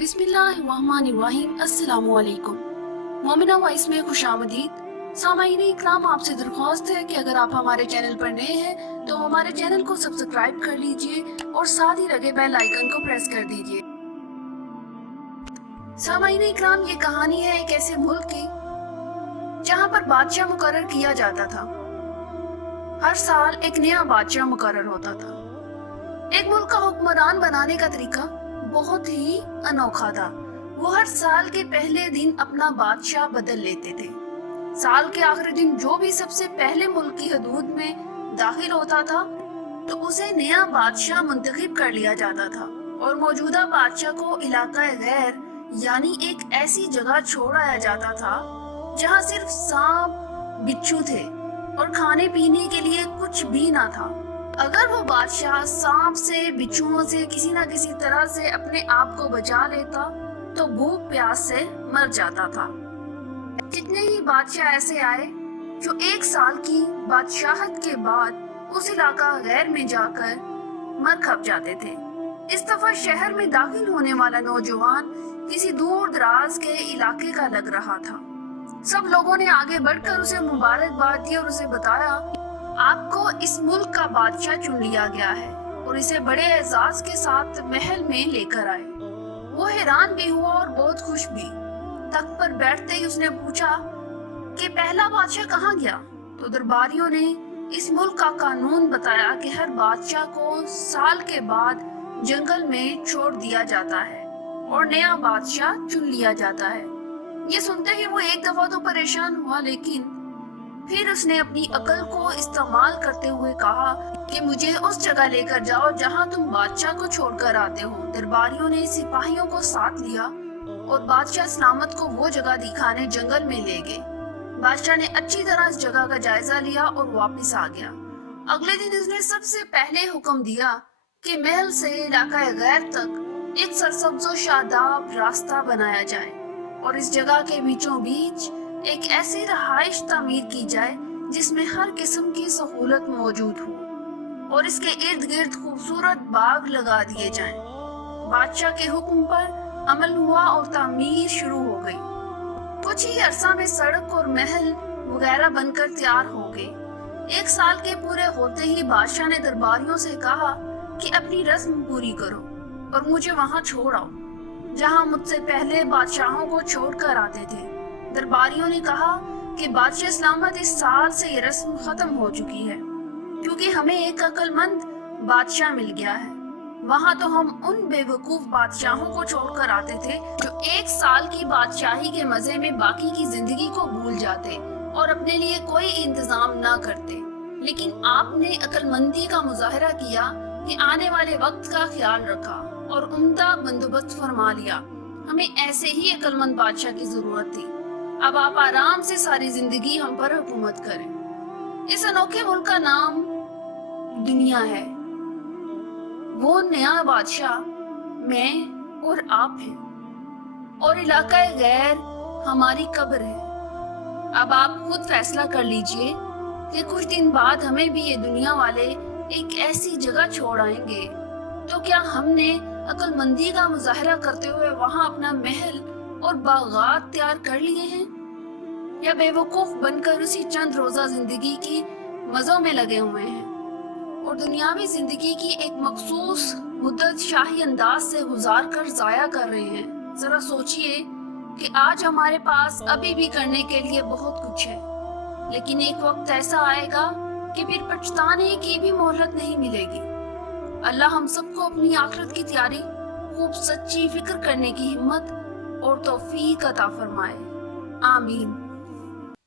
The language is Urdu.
بسم اللہ الرحمن الرحیم۔ السلام علیکم۔ مومنہ وائس میں خوش آمدید۔ سامعین اکرام، آپ سے درخواست ہے کہ اگر آپ ہمارے چینل پر نئے ہیں تو ہمارے چینل کو سبسکرائب کر لیجئے اور ساتھ ہی لگے بیل آئیکن کو پریس کر دیجئے۔ سامعین اکرام، یہ کہانی ہے ایک ایسے ملک کی جہاں پر بادشاہ مقرر کیا جاتا تھا۔ ہر سال ایک نیا بادشاہ مقرر ہوتا تھا۔ ایک ملک کا حکمران بنانے کا طریقہ بہت ہی انوکھا تھا۔ وہ ہر سال کے پہلے دن اپنا بادشاہ بدل لیتے تھے۔ سال کے آخری دن جو بھی سب سے پہلے ملک کی حدود میں داخل ہوتا تھا تو اسے نیا بادشاہ منتخب کر لیا جاتا تھا اور موجودہ بادشاہ کو علاقہ غیر یعنی ایک ایسی جگہ چھوڑ آیا جاتا تھا جہاں صرف سانپ بچھو تھے اور کھانے پینے کے لیے کچھ بھی نہ تھا۔ اگر وہ بادشاہ سانپ سے بچھوؤں سے کسی نہ کسی طرح سے اپنے آپ کو بچا لیتا تو بھوک پیاس سے مر جاتا تھا۔ جتنے ہی بادشاہ ایسے آئے جو ایک سال کی بادشاہت کے بعد اس علاقہ غیر میں جا کر مر کھپ جاتے تھے۔ اس دفعہ شہر میں داخل ہونے والا نوجوان کسی دور دراز کے علاقے کا لگ رہا تھا۔ سب لوگوں نے آگے بڑھ کر اسے مبارکباد دی اور اسے بتایا، آپ کو اس ملک کا بادشاہ چن لیا گیا ہے اور اسے بڑے اعزاز کے ساتھ محل میں لے کر آئے۔ وہ حیران بھی ہوا اور بہت خوش بھی۔ تخت پر بیٹھتے ہی اس نے پوچھا کہ پہلا بادشاہ کہاں گیا؟ تو درباریوں نے اس ملک کا قانون بتایا کہ ہر بادشاہ کو سال کے بعد جنگل میں چھوڑ دیا جاتا ہے اور نیا بادشاہ چن لیا جاتا ہے۔ یہ سنتے ہی وہ ایک دفعہ تو پریشان ہوا، لیکن پھر اس نے اپنی عقل کو استعمال کرتے ہوئے کہا کہ مجھے اس جگہ لے کر جاؤ جہاں تم بادشاہ کو چھوڑ کر آتے ہو۔ درباریوں نے سپاہیوں کو ساتھ لیا اور بادشاہ سلامت کو وہ جگہ دکھانے جنگل میں لے گئے۔ بادشاہ نے اچھی طرح اس جگہ کا جائزہ لیا اور واپس آ گیا۔ اگلے دن اس نے سب سے پہلے حکم دیا کہ محل سے علاقہ غیر تک ایک سرسبز و شاداب راستہ بنایا جائے اور اس جگہ کے بیچوں بیچ ایک ایسی رہائش تعمیر کی جائے جس میں ہر قسم کی سہولت موجود ہو اور اس کے ارد گرد خوبصورت باغ لگا دیے جائیں۔ بادشاہ کے حکم پر عمل ہوا اور تعمیر شروع ہو گئی۔ کچھ ہی عرصہ میں سڑک اور محل وغیرہ بن کر تیار ہو گئے۔ ایک سال کے پورے ہوتے ہی بادشاہ نے درباریوں سے کہا کہ اپنی رسم پوری کرو اور مجھے وہاں چھوڑ آؤ جہاں مجھ سے پہلے بادشاہوں کو چھوڑ کر آتے تھے۔ درباریوں نے کہا کہ بادشاہ سلامت، اس سال سے یہ رسم ختم ہو چکی ہے کیونکہ ہمیں ایک عقل مند بادشاہ مل گیا ہے۔ وہاں تو ہم ان بے وقوف بادشاہوں کو چھوڑ کر آتے تھے جو ایک سال کی بادشاہی کے مزے میں باقی کی زندگی کو بھول جاتے اور اپنے لیے کوئی انتظام نہ کرتے، لیکن آپ نے عقل مندی کا مظاہرہ کیا کہ آنے والے وقت کا خیال رکھا اور عمدہ بندوبست فرما لیا۔ ہمیں ایسے ہی عقل مند بادشاہ کی ضرورت تھی۔ اب آپ آرام سے ساری زندگی ہم پر حکومت کریں۔ اس انوکھے ملک کا نام دنیا ہے۔ وہ نیا بادشاہ میں اور آپ ہیں اور علاقہ غیر ہماری قبر ہے۔ اب آپ خود فیصلہ کر لیجئے کہ کچھ دن بعد ہمیں بھی یہ دنیا والے ایک ایسی جگہ چھوڑ آئیں گے تو کیا ہم نے عقل مندی کا مظاہرہ کرتے ہوئے وہاں اپنا محل اور باغات تیار کر لیے ہیں، یا بے وقوف بن کر اسی چند روزہ زندگی کی مزوں میں لگے ہوئے ہیں اور دنیاوی زندگی کی ایک مخصوص مدت شاہی انداز سے گزار کر ضائع کر رہے ہیں۔ ذرا سوچئے کہ آج ہمارے پاس ابھی بھی کرنے کے لیے بہت کچھ ہے، لیکن ایک وقت ایسا آئے گا کہ پھر پچھتانے کی بھی مہلت نہیں ملے گی۔ اللہ ہم سب کو اپنی آخرت کی تیاری خوب سچی فکر کرنے کی ہمت اور توفیق عطا فرمائے۔ آمین۔